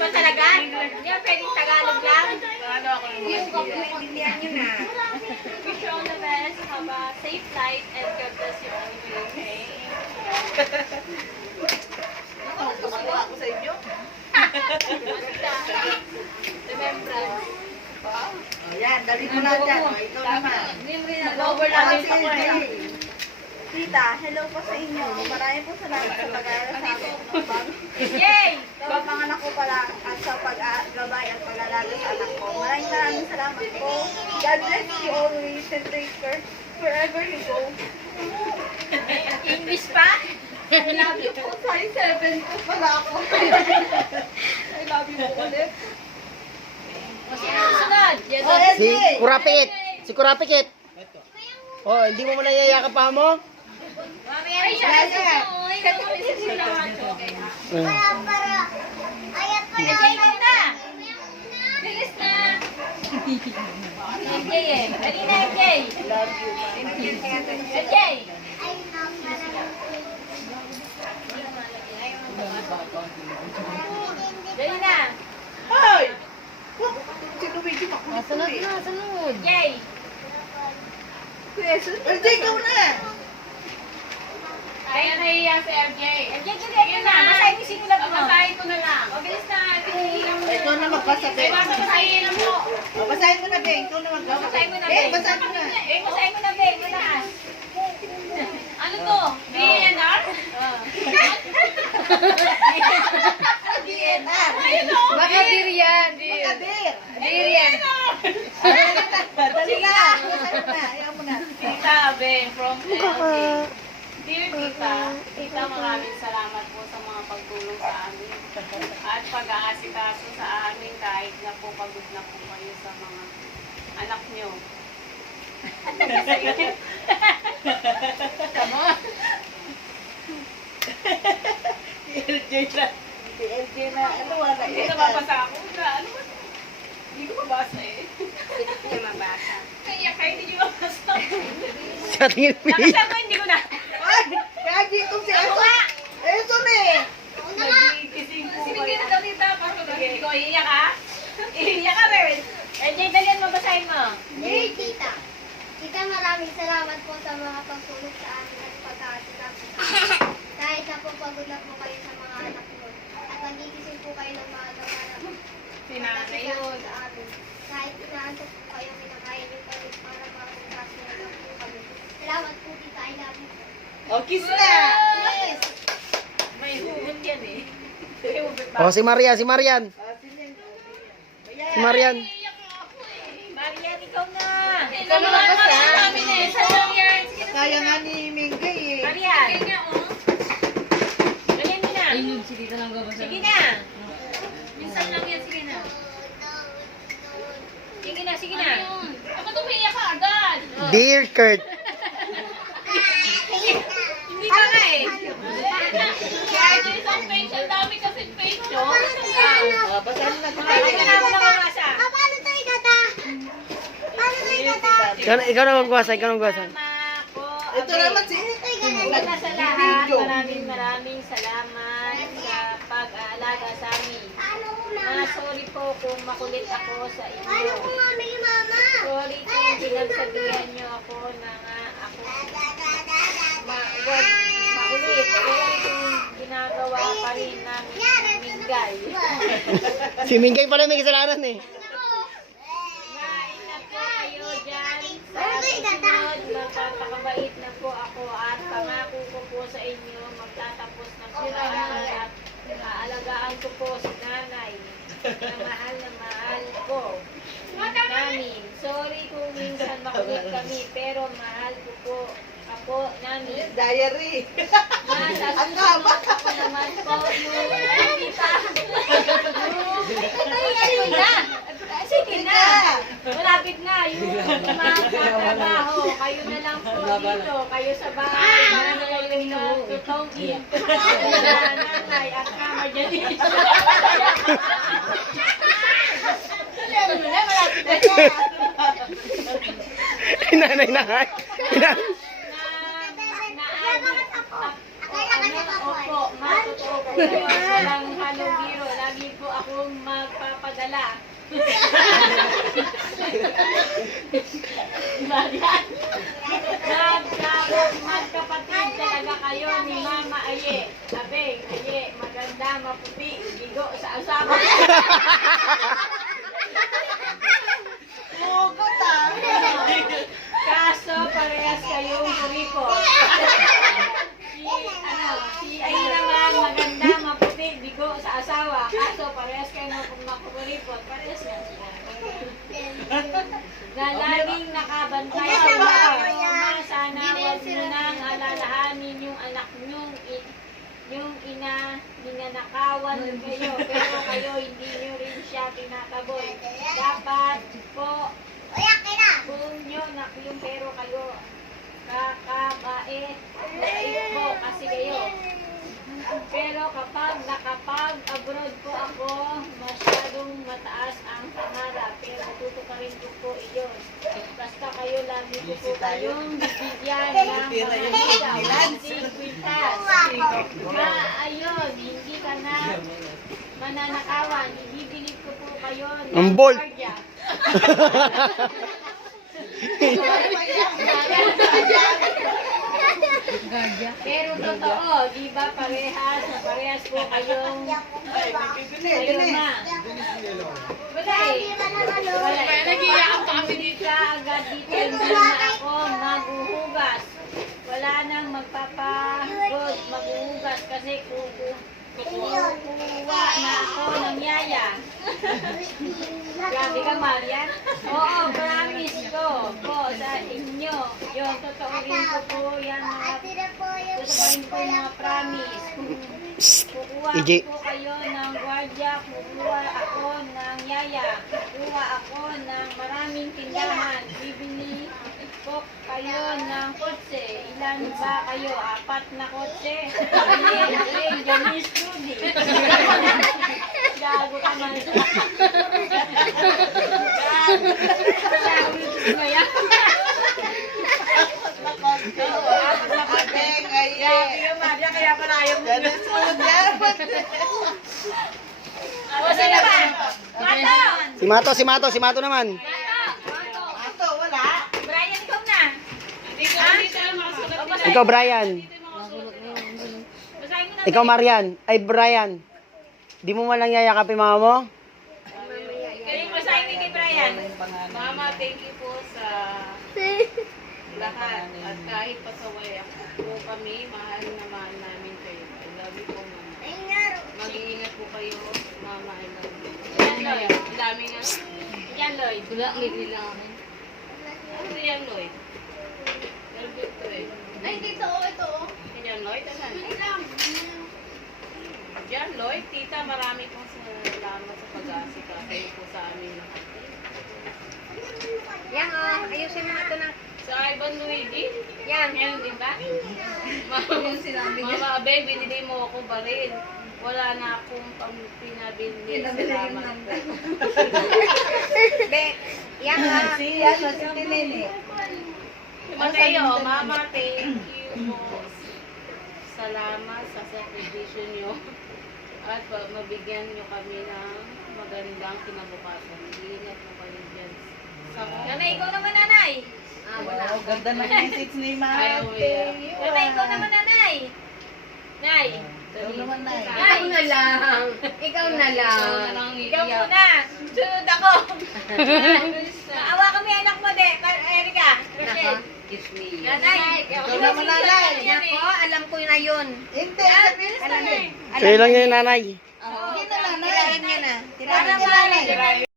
ba talaga? Hindi ba pwedeng Tagalog lang? Ano ako naman? Pagpindihan nyo na. Wish you all the best. Have a safe flight and God bless you always. Tumawa ako sa inyo. Remembrance. Oh, yan, dali mo na dyan. Oh, ikaw naman. Nag-overlapping pa ko eh. Tita, hello po sa inyo. Maraming po salamat sa pag-aaral sa akin. Yay! Panganak ko pala at sa pag-gabay at pag-alaga sa anak ko. Maraming salamat po. God bless you always and take care wherever you go. English pa? I love you po. Size 7 po pala ako. I love you po ulit. O sino susunod? Si Kurapikit. Si Kurapikit. Oh, hindi mo muna yayakap pa mo? Mamaya rin siya kasi Jay, ganda! Bilis na! Jay eh. Dali na Jay. Jay! Dali na! Hoy! Si Luigi makulit ko eh. sunod. Jay! LJ, ikaw na! Kaya nahiya si MJ. Jay, dali na! Basahin mo yung sinulat mo. Basahin ko na lang. Mabilis na. Ikaw na magbasa, Ben. Basahin na mo. Oh, basahin mo na, Ben. Ikaw na magbasa. Basahin mo na, Ben, Ben. basahin mo na. Basahin mo na, Ben. Mataas. Ano to? DNR? DNR. Ayun o. Baka beer yan. Magkabir. Beer yan. Dali na. Basahin mo na. Ayaw mo na. Tita Ben from LJ. Dear Tita, Tita maraming salamat po sa mga pagtulong sa amin at pag-aasikaso sa amin kahit na po pagod na po kayo sa mga anak nyo. Tama. LJ na. LJ na. Ano wala? Hindi na mabasa ako. Ano ba? Hindi ko mabasa eh. Hindi niya mabasa. Kaya hindi nyo mabasa. Sa tingin mo. Nakasal mo, hindi ko na. Ay! Kaya dito si Ako Eso. nga. Eso na eh. Nagkikising po Sige kayo. na daw tita. Sige ko, iiyak ka? Iiyak ka, Ren. Jay, dalian mo, basahin mo. Dear Tita, Tita, maraming salamat po sa mga pagtulong sa amin at pag-aasikaso sa amin. Kahit na po pagod na po kayo sa mga anak mo at nagigising po kayo ng maaga-maaga Sinanay pag-aasikaso yun. sa amin. Kahit inaantok po kayo, kinakain niyo pa rin para makapagkaso na lang po kami. Salamat po, Tita. I love you po. Oh, kiss na. Yes! May hugot yan eh. Oh, si Marian, si Marian. Ah, sinin. Si Marian. Marian, ikaw na. Ikaw na magbasa. namin eh. Saan lang yan? Kaya nga ni Mingay eh. Marian. Kaya oh. Dalian mo na. Sige na. Minsan lang yan. Sige na. Sige na, sige na. Ayun. Bakit umiiyak ka agad? Dear Kurt. Hindi ka nga eh. Kaya isang page. Ang dami kasi page oh. Ah, basahin na. Bakit ka namin nakabasa? Paano tayo, Tata? Paano tayo, Tata? Ikaw na magbasa, ikaw na magbasa. Tama ko. Ito naman si... Una sa lahat, maraming salamat sa pag-aalaga sa amin. Paano ko na? Sorry po kung makulit ako sa Paano inyo. ko mami, Mama? Sorry kung pinagsabihan niyo ako na nga ako wag makulit. Sorry kung ginagawa pa rin namin ang minggay. Si Mingay pala may kasalanan eh. Ingat po kayo dyan. Sa susunod, magpapakabait na po ako at pangako ko po sa inyo, magtatapos ng pag-aaral at aalagaan ko po si nanay na mahal ko namin. Sorry kung minsan makulit kami, pero mahal ko po ako namin. Diary. Ang haba. Ako naman po, hindi pa. Ayun na. Sige na. Malapit na. Yung magtatrabaho. Kayo na lang po dito. Kayo sa bahay. Nanay na tutongin. Nanay at mama dyan. Malapit na siya. Nanay na nga. Opo, matutuo po. Walang halong biro. lagi po akong magpapadala. Marian, magkapatid talaga kayo ni Mama Aye. Abeng, Aye, maganda, maputi, bigo sa asawa. Hugot ah. Kaso parehas kayong kuriko. Si Aye naman maganda, maputi, bigo sa asawa. Kaso parehas kayong makuripot. Parehas nga sila. Na laging nakabantay sa mga sana huwag mo nang alalahanin yung anak yung ina ninanakawan kayo pero kayo hindi nyo rin siya tinataboy. Dapat po kung nyo yung pero kayo kakabait po kasi kayo. Pero kapag nakapag-abroad po ako, masyadong mataas ang pangarap. Pero tutukarin ko po iyon. Basta kayo lagi ko po kayong bibigyan ng mga kwintas. Ayun, hindi ka na mananakawan. Ibibilib ko po kayo ng Ang bold. guardia. Pero totoo, di ba parehas po kayong kayo na. Wala eh. Wala eh. Nag-iiyak kami dito. Agad dito hindi na ako maghuhugas. Wala nang magpapagod maghuhugas kasi kukuha na ako ng yaya. Grabe ka, Marian. Oo, promise ko po sa inyo. Yung totoo rin ko po yan mga totoo rin po yung mga promise. Kukuha EJ. po kayo ng gwardiya, kukuha ako ng yaya, kukuha ako ng maraming tindahan, bibili po kayo ng kotse. Ilan ba kayo? 4 na kotse? Hindi, Janice Trudy. Gago ka man. Abeng, Aye. Grabe yung Maria, kaya pala ayaw mo. Yan ang sunod yan. O, sino ba? Mato! Si Mato naman. Mato! Ato, wala. Brian, ikaw na. Ikaw, Brian. Basahin mo na. Ikaw, Marian. Ay, Brian. Di mo man lang yayakapin mama mo? Kayo basahin mo kay Brian. Mama, thank you po sa lahat. At kahit pasaway po kami, mahal na mahal namin kayo. I love you po, Mama. Mag-iingat po kayo, Mama. I love you. Yan, Lloyd. Ang dami nga. Yan, Lloyd. Wala, ngiti lang ako. Ano yan, Lloyd? Pero dito eh. Ay, dito, ito. Yan, Lloyd, asan? Yan, Lloyd, tita, marami pong salamat sa pag-aasika kayo po sa amin lahat. Yan o, ayusin mo ito na. Sa Ivan Luigi? Yan. Yan, di ba? Mama Abe, binili mo ako baril. Wala na akong pinabili. Salamat po. Be, yan o. Si Tinene. Mateo, Mama, thank you po. Salamat sa sakripisyo nyo. At mabigyan nyo kami ng magandang kinabukasan. Iingat po kayo dyan. Nanay, ikaw naman, nanay. Wow, ganda ng message ni Ayaw, Mate. Nanay, ikaw naman, nanay. Nay. Ikaw naman na. Nay. na lang. Ikaw na lang. Ikaw muna. Sunod ako. Awa kami anak mo, de. Erika. Rachel. Kiss me. Nanay. Ikaw naman, nanay. Nako, alam ko na yun. Hindi, sabihin Alam mo. mo. Sa'yo lang yung nanay. Hindi na nanay. Tirahin nyo na. Para Tirahin nyo na. malay.